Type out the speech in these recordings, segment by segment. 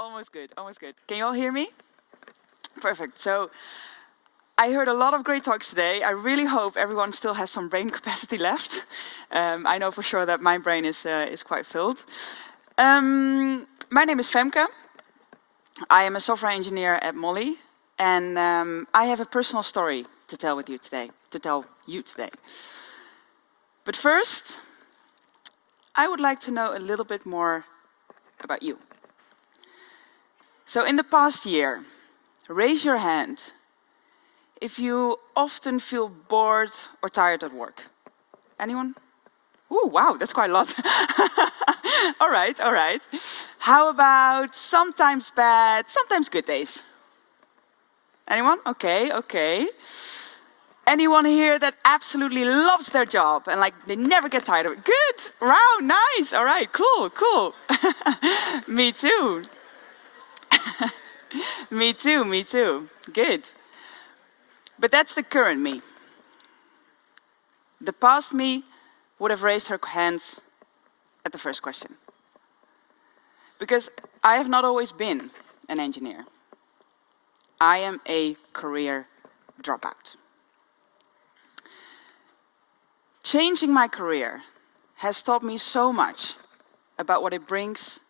Almost good, almost good. Can you all hear me? Perfect. So I heard a lot of great talks today. I really hope everyone still has some brain capacity left. I know for sure that my brain is quite filled. My name is Femke. I am a software engineer at Molly, and I have a personal story to tell you today. But first, I would like to know a little bit more about you. So in the past year, raise your hand if you often feel bored or tired at work. Anyone? Ooh, wow, that's quite a lot. All right, all right. How about sometimes bad, sometimes good days? Anyone? Okay, okay. Anyone here that absolutely loves their job and like they never get tired of it? Good, wow, nice, all right, cool, cool. Me too. Me too, me too. Good. But that's the current me. The past me would have raised her hands at the first question. Because I have not always been an engineer. I am a career dropout. Changing my career has taught me so much about what it brings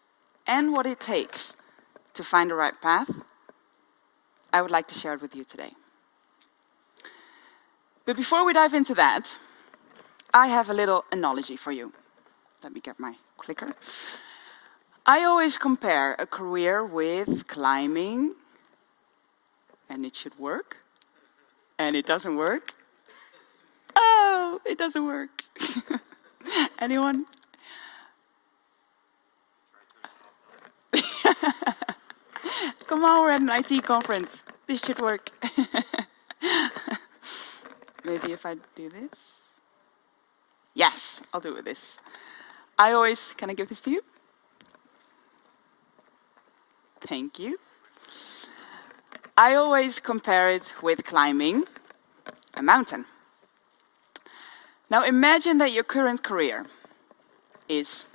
and what it takes to find the right path. I would like to share it with you today. But before we dive into that, I have a little analogy for you. Let me get my clicker. I always compare a career with climbing, and it should work, and it doesn't work. Oh, it doesn't work. Anyone? Come on, we're at an IT conference. This should work. Maybe if I do this? Yes, I'll do it with this. Can I give this to you? Thank you. I always compare it with climbing a mountain. Now imagine that your current career is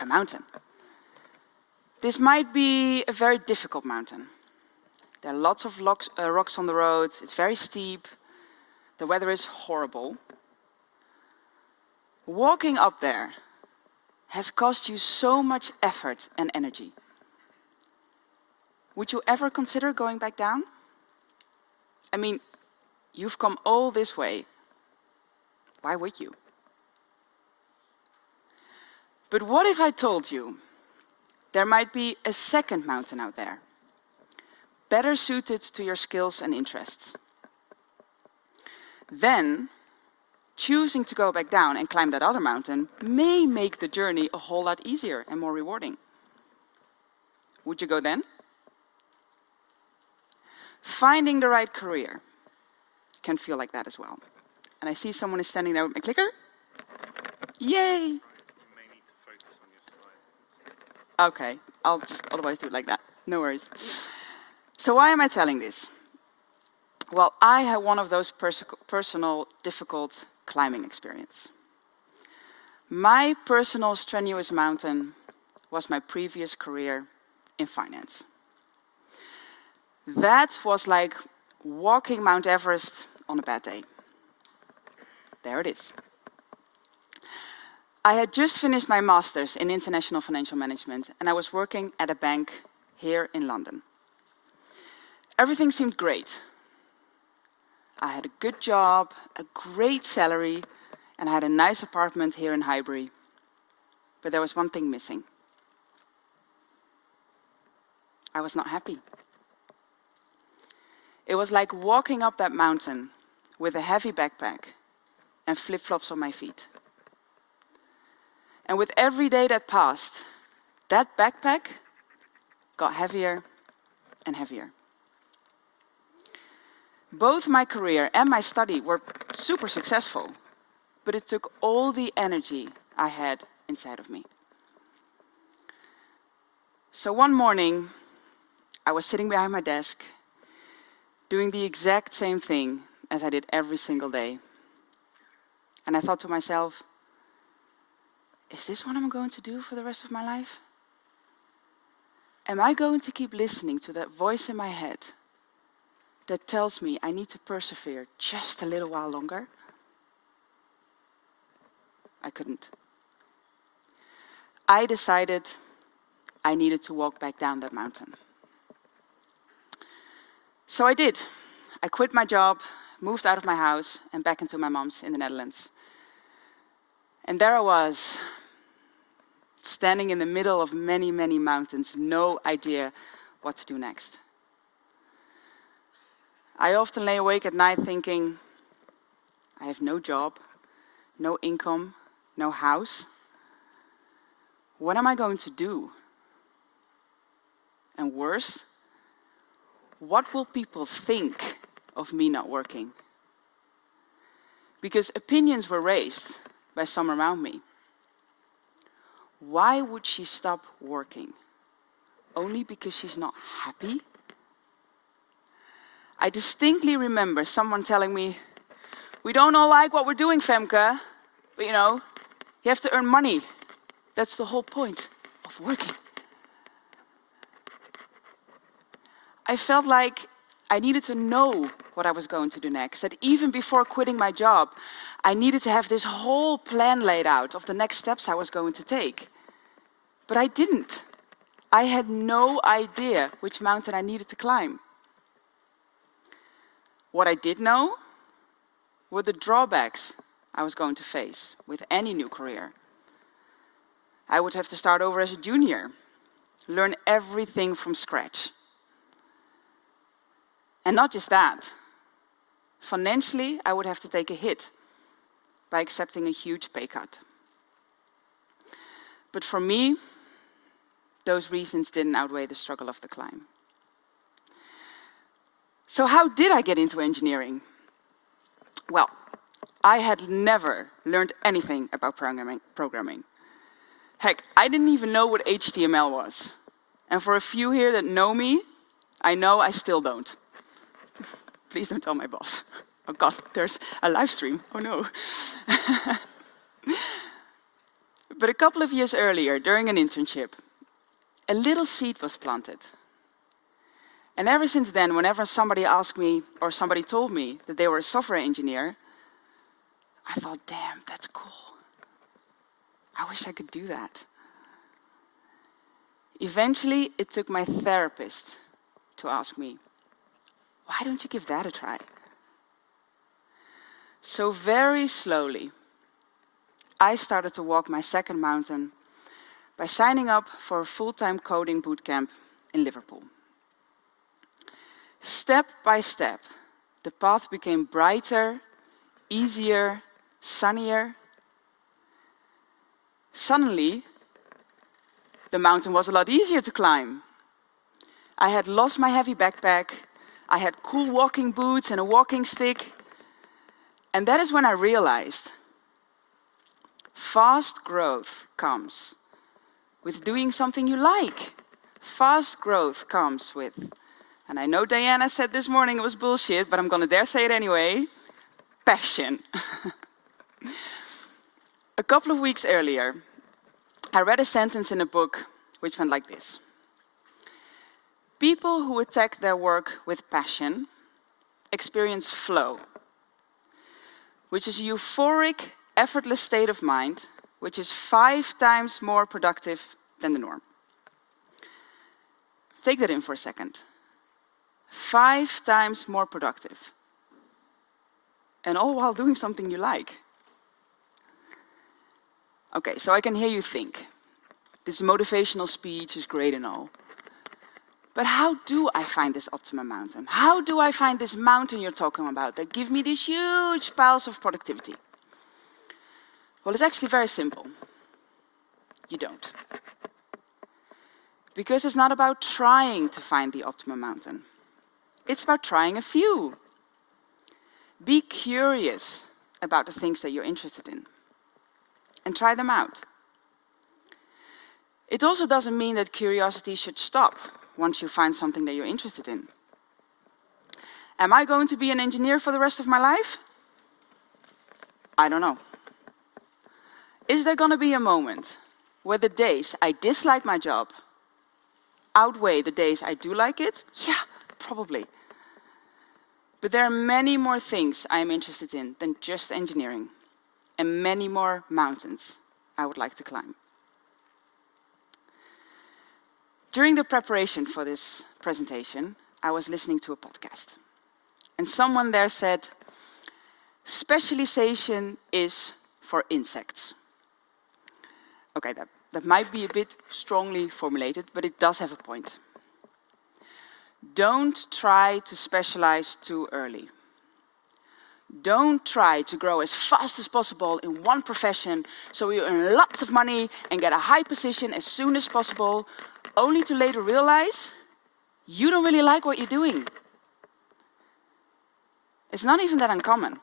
a mountain. This might be a very difficult mountain. There are lots of rocks on the road, it's very steep, the weather is horrible. Walking up there has cost you so much effort and energy. Would you ever consider going back down? I mean, you've come all this way. Why would you? But what if I told you there might be a second mountain out there, better suited to your skills and interests? Then, choosing to go back down and climb that other mountain may make the journey a whole lot easier and more rewarding. Would you go then? Finding the right career can feel like that as well. And I see someone is standing there with my clicker. Yay! You may need to focus on your slides. Okay, I'll just otherwise do it like that. No worries. So why am I telling this? Well, I had one of those personal, difficult climbing experience. My personal strenuous mountain was my previous career in finance. That was like walking Mount Everest on a bad day. There it is. I had just finished my master's in international financial management, and I was working at a bank here in London. Everything seemed great. I had a good job, a great salary, and I had a nice apartment here in Highbury. But there was one thing missing. I was not happy. It was like walking up that mountain with a heavy backpack and flip-flops on my feet. And with every day that passed, that backpack got heavier and heavier. Both my career and my study were super successful, but it took all the energy I had inside of me. So one morning, I was sitting behind my desk, doing the exact same thing as I did every single day. And I thought to myself, is this what I'm going to do for the rest of my life? Am I going to keep listening to that voice in my head that tells me I need to persevere just a little while longer? I couldn't. I decided I needed to walk back down that mountain. So I did. I quit my job, moved out of my house and back into my mom's in the Netherlands. And there I was, standing in the middle of many, many mountains, no idea what to do next. I often lay awake at night thinking, I have no job, no income, no house. What am I going to do? And worse, what will people think of me not working? Because opinions were raised by some around me. Why would she stop working? Only because she's not happy? I distinctly remember someone telling me, we don't all like what we're doing, Femke, but you have to earn money. That's the whole point of working. I felt like I needed to know what I was going to do next, that even before quitting my job, I needed to have this whole plan laid out of the next steps I was going to take. But I didn't. I had no idea which mountain I needed to climb. What I did know were the drawbacks I was going to face with any new career. I would have to start over as a junior, learn everything from scratch. And not just that. Financially, I would have to take a hit by accepting a huge pay cut. But for me, those reasons didn't outweigh the struggle of the climb. So how did I get into engineering? Well, I had never learned anything about programming. Heck, I didn't even know what HTML was. And for a few here that know me, I know I still don't. Please don't tell my boss. Oh God, there's a live stream. Oh no. But a couple of years earlier, during an internship, a little seed was planted. And ever since then, whenever somebody asked me or somebody told me that they were a software engineer, I thought, damn, that's cool. I wish I could do that. Eventually, it took my therapist to ask me, why don't you give that a try? So very slowly, I started to walk my second mountain by signing up for a full-time coding bootcamp in Liverpool. Step by step, the path became brighter, easier, sunnier. Suddenly, the mountain was a lot easier to climb. I had lost my heavy backpack, I had cool walking boots and a walking stick. And that is when I realized fast growth comes with doing something you like. Fast growth comes with, and I know Diana said this morning it was bullshit, but I'm gonna dare say it anyway, passion. A couple of weeks earlier, I read a sentence in a book which went like this. People who attack their work with passion experience flow, which is a euphoric, effortless state of mind, which is 5 times more productive than the norm. Take that in for a second. 5 times more productive. And all while doing something you like. Okay, so I can hear you think, this motivational speech is great and all. But how do I find this optimum mountain? How do I find this mountain you're talking about that give me these huge piles of productivity? Well, it's actually very simple. You don't. Because it's not about trying to find the optimum mountain. It's about trying a few. Be curious about the things that you're interested in. And try them out. It also doesn't mean that curiosity should stop once you find something that you're interested in. Am I going to be an engineer for the rest of my life? I don't know. Is there going to be a moment where the days I dislike my job outweigh the days I do like it? Yeah, probably. But there are many more things I am interested in than just engineering, and many more mountains I would like to climb. During the preparation for this presentation, I was listening to a podcast. And someone there said, specialization is for insects. Okay, that might be a bit strongly formulated, but it does have a point. Don't try to specialize too early. Don't try to grow as fast as possible in one profession so you earn lots of money and get a high position as soon as possible, only to later realize you don't really like what you're doing. It's not even that uncommon.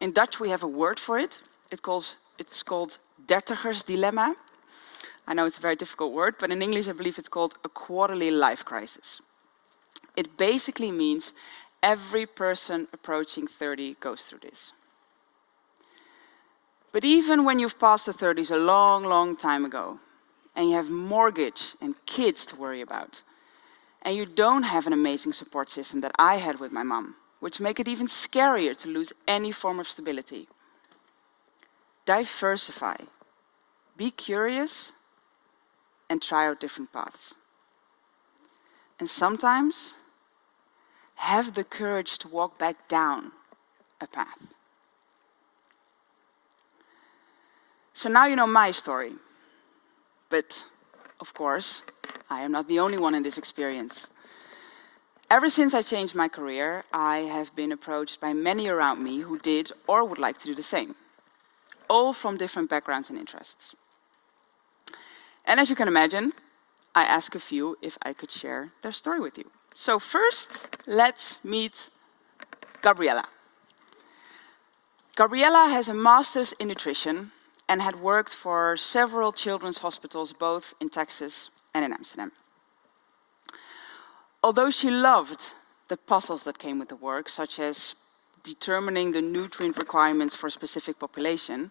In Dutch, we have a word for it. It's called dertigers dilemma. I know it's a very difficult word, but in English, I believe it's called a quarterly life crisis. It basically means every person approaching 30 goes through this. But even when you've passed the 30s a long, long time ago, and you have mortgage and kids to worry about, and you don't have an amazing support system that I had with my mom, which make it even scarier to lose any form of stability. Diversify. Be curious and try out different paths. And sometimes, have the courage to walk back down a path. So now you know my story. But, of course, I am not the only one in this experience. Ever since I changed my career, I have been approached by many around me who did or would like to do the same, all from different backgrounds and interests. And as you can imagine, I asked a few if I could share their story with you. So first, let's meet Gabriella. Gabriella has a master's in nutrition and had worked for several children's hospitals, both in Texas and in Amsterdam. Although she loved the puzzles that came with the work, such as determining the nutrient requirements for a specific population,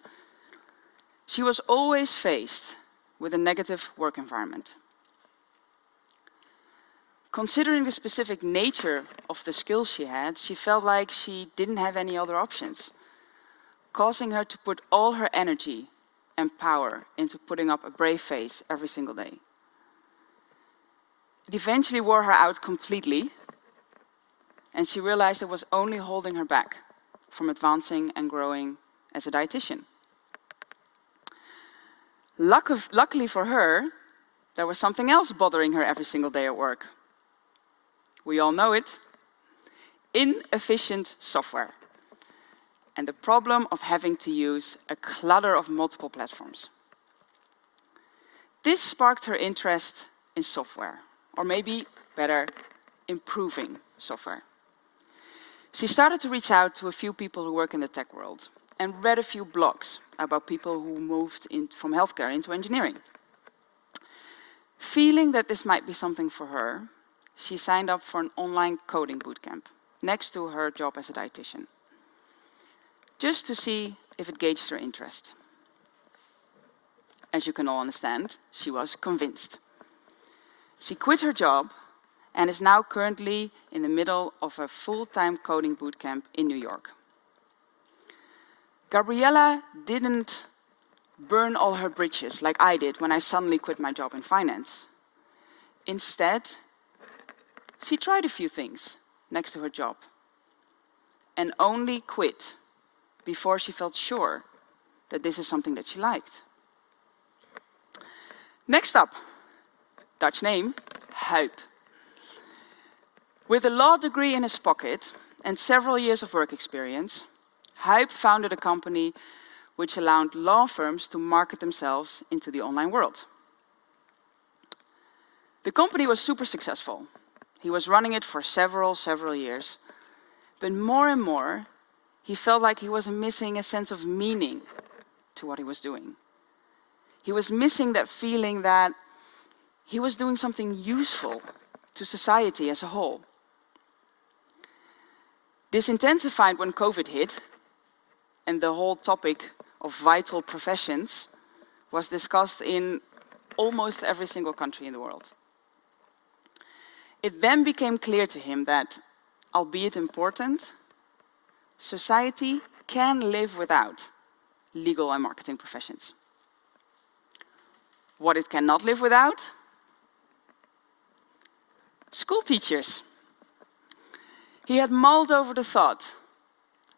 she was always faced with a negative work environment. Considering the specific nature of the skills she had, she felt like she didn't have any other options, causing her to put all her energy and power into putting up a brave face every single day. It eventually wore her out completely, and she realized it was only holding her back from advancing and growing as a dietitian. Luckily for her, there was something else bothering her every single day at work. We all know it. Inefficient software. And the problem of having to use a clutter of multiple platforms. This sparked her interest in software, or maybe better, improving software. She started to reach out to a few people who work in the tech world and read a few blogs about people who moved from healthcare into engineering. Feeling that this might be something for her, she signed up for an online coding bootcamp next to her job as a dietitian, just to see if it gauged her interest. As you can all understand, she was convinced. She quit her job and is now currently in the middle of a full-time coding bootcamp in New York. Gabriella didn't burn all her bridges like I did when I suddenly quit my job in finance. Instead, she tried a few things next to her job and only quit before she felt sure that this is something that she liked. Next up, Dutch name, Huip. With a law degree in his pocket and several years of work experience, Huip founded a company which allowed law firms to market themselves into the online world. The company was super successful. He was running it for several years. But more and more, he felt like he was missing a sense of meaning to what he was doing. He was missing that feeling that he was doing something useful to society as a whole. This intensified when COVID hit, and the whole topic of vital professions was discussed in almost every single country in the world. It then became clear to him that, albeit important, society can live without legal and marketing professions. What it cannot live without? School teachers. He had mulled over the thought.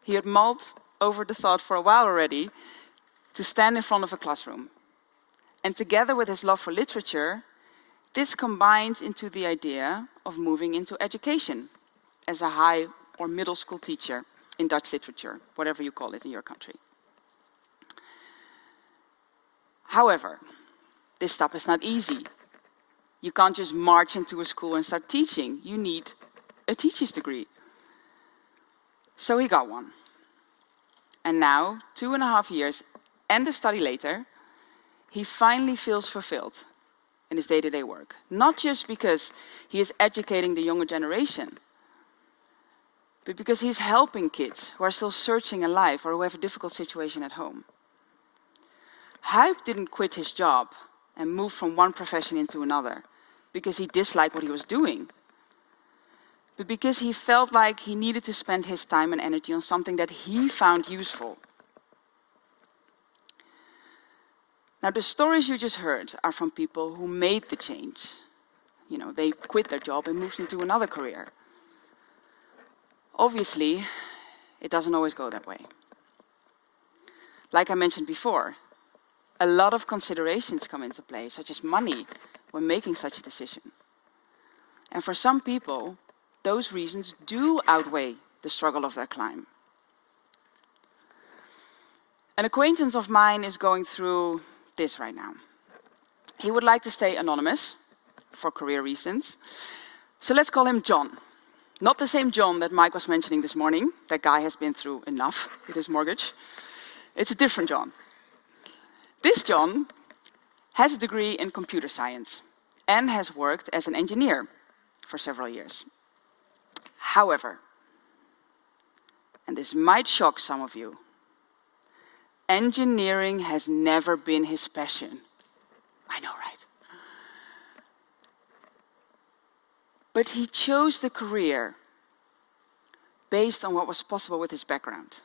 He had mulled over the thought for a while already to stand in front of a classroom. And together with his love for literature, this combined into the idea of moving into education as a high or middle school teacher in Dutch literature, whatever you call it in your country. However, this step is not easy. You can't just march into a school and start teaching. You need a teacher's degree. So he got one. And now, 2.5 years and a study later, he finally feels fulfilled in his day-to-day work. Not just because he is educating the younger generation, but because he's helping kids who are still searching in life or who have a difficult situation at home. Huip didn't quit his job and move from one profession into another because he disliked what he was doing, but because he felt like he needed to spend his time and energy on something that he found useful. Now, the stories you just heard are from people who made the change. You know, they quit their job and moved into another career. Obviously, it doesn't always go that way. Like I mentioned before, a lot of considerations come into play, such as money, when making such a decision. And for some people, those reasons do outweigh the struggle of their climb. An acquaintance of mine is going through this right now. He would like to stay anonymous for career reasons. So let's call him John. Not the same John that Mike was mentioning this morning. That guy has been through enough with his mortgage. It's a different John. This John has a degree in computer science and has worked as an engineer for several years. However, and this might shock some of you, engineering has never been his passion. I know, right? But he chose the career based on what was possible with his background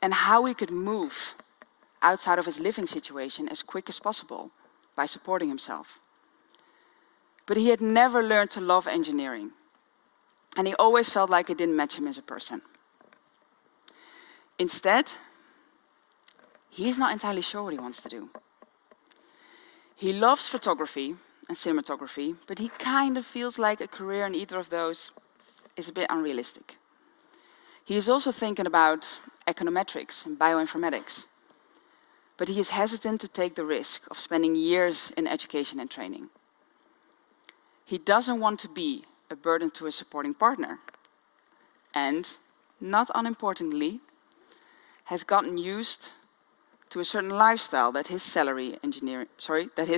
and how he could move outside of his living situation as quick as possible by supporting himself. But he had never learned to love engineering, and he always felt like it didn't match him as a person. Instead, he's not entirely sure what he wants to do. He loves photography and cinematography, but he kind of feels like a career in either of those is a bit unrealistic. He is also thinking about econometrics and bioinformatics, but he is hesitant to take the risk of spending years in education and training. He doesn't want to be a burden to a supporting partner, and, not unimportantly, has gotten used to a certain lifestyle that his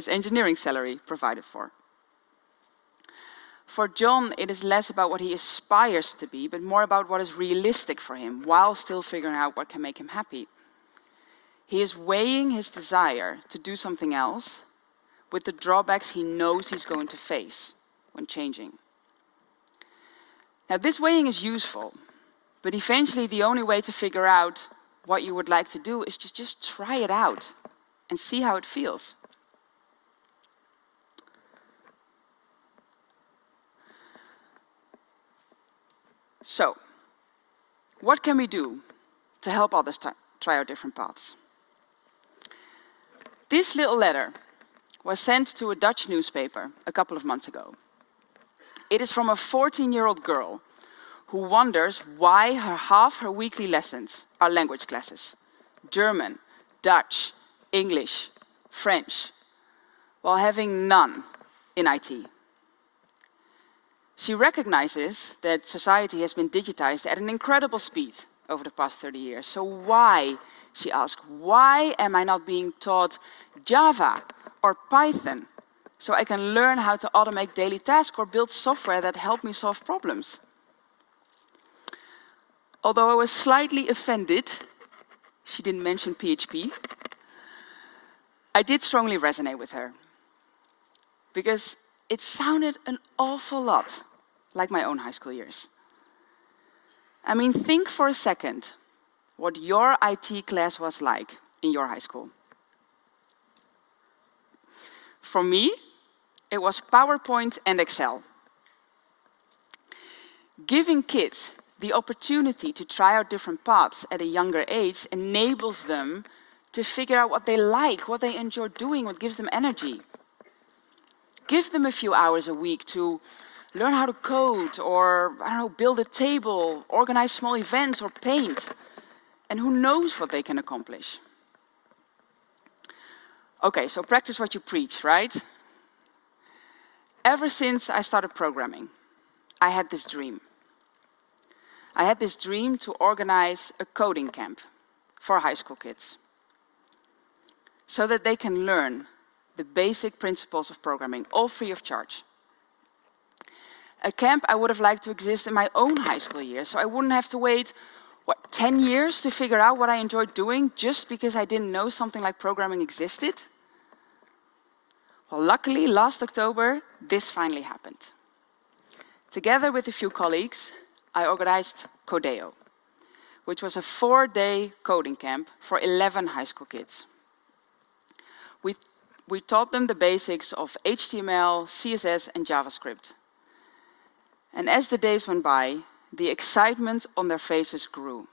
engineering salary provided for. For John, it is less about what he aspires to be, but more about what is realistic for him, while still figuring out what can make him happy. He is weighing his desire to do something else with the drawbacks he knows he's going to face when changing. Now, this weighing is useful, but eventually the only way to figure out what you would like to do is just try it out and see how it feels. So, what can we do to help others try out different paths? This little letter was sent to a Dutch newspaper a couple of months ago. It is from a 14-year-old girl who wonders why half her weekly lessons are language classes: German, Dutch, English, French, while having none in IT. She recognizes that society has been digitized at an incredible speed over the past 30 years. So why, she asks, why am I not being taught Java or Python so I can learn how to automate daily tasks or build software that help me solve problems? Although I was slightly offended she didn't mention PHP, I did strongly resonate with her. Because it sounded an awful lot like my own high school years. I mean, think for a second what your IT class was like in your high school. For me, it was PowerPoint and Excel. Giving kids the opportunity to try out different paths at a younger age enables them to figure out what they like, what they enjoy doing, what gives them energy. Give them a few hours a week to learn how to code or, I don't know, build a table, organize small events or paint. And who knows what they can accomplish. Okay, so practice what you preach, right? Ever since I started programming, I had this dream. I had this dream to organize a coding camp for high school kids, so that they can learn the basic principles of programming, all free of charge. A camp I would have liked to exist in my own high school years, so I wouldn't have to wait, 10 years to figure out what I enjoyed doing just because I didn't know something like programming existed? Well, luckily, last October, this finally happened. Together with a few colleagues, I organized Codeo, which was a 4-day coding camp for 11 high school kids. We taught them the basics of HTML, CSS, and JavaScript. And as the days went by, the excitement on their faces grew.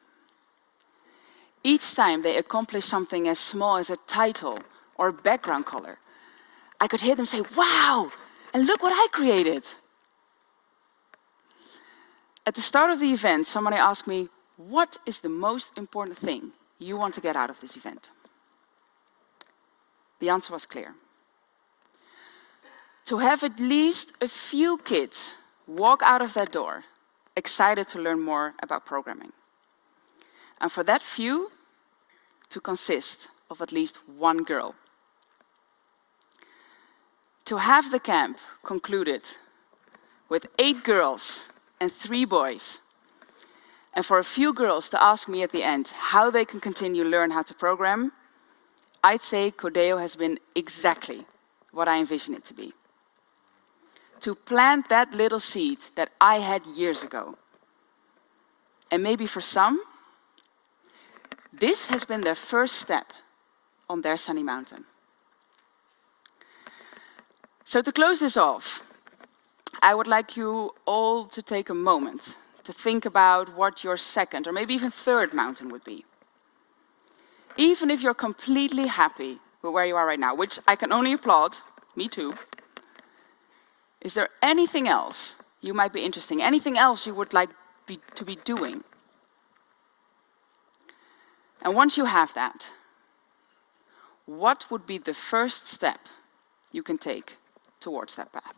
Each time they accomplished something as small as a title or a background color, I could hear them say, "Wow, and look what I created." At the start of the event, somebody asked me, "What is the most important thing you want to get out of this event?" The answer was clear. To have at least a few kids walk out of that door excited to learn more about programming. And for that few to consist of at least one girl. To have the camp concluded with 8 girls and 3 boys, and for a few girls to ask me at the end how they can continue to learn how to program, I'd say Codeo has been exactly what I envisioned it to be. To plant that little seed that I had years ago. And maybe for some, this has been their first step on their sunny mountain. So to close this off, I would like you all to take a moment to think about what your second or maybe even third mountain would be. Even if you're completely happy with where you are right now, which I can only applaud, me too, is there anything else you might be interested in? Anything else you would like to be doing? And once you have that, what would be the first step you can take towards that path?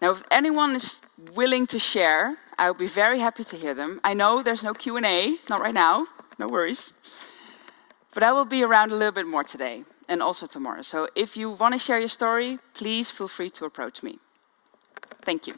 Now, if anyone is willing to share, I would be very happy to hear them. I know there's no Q&A, not right now, no worries. But I will be around a little bit more today and also tomorrow. So if you want to share your story, please feel free to approach me. Thank you.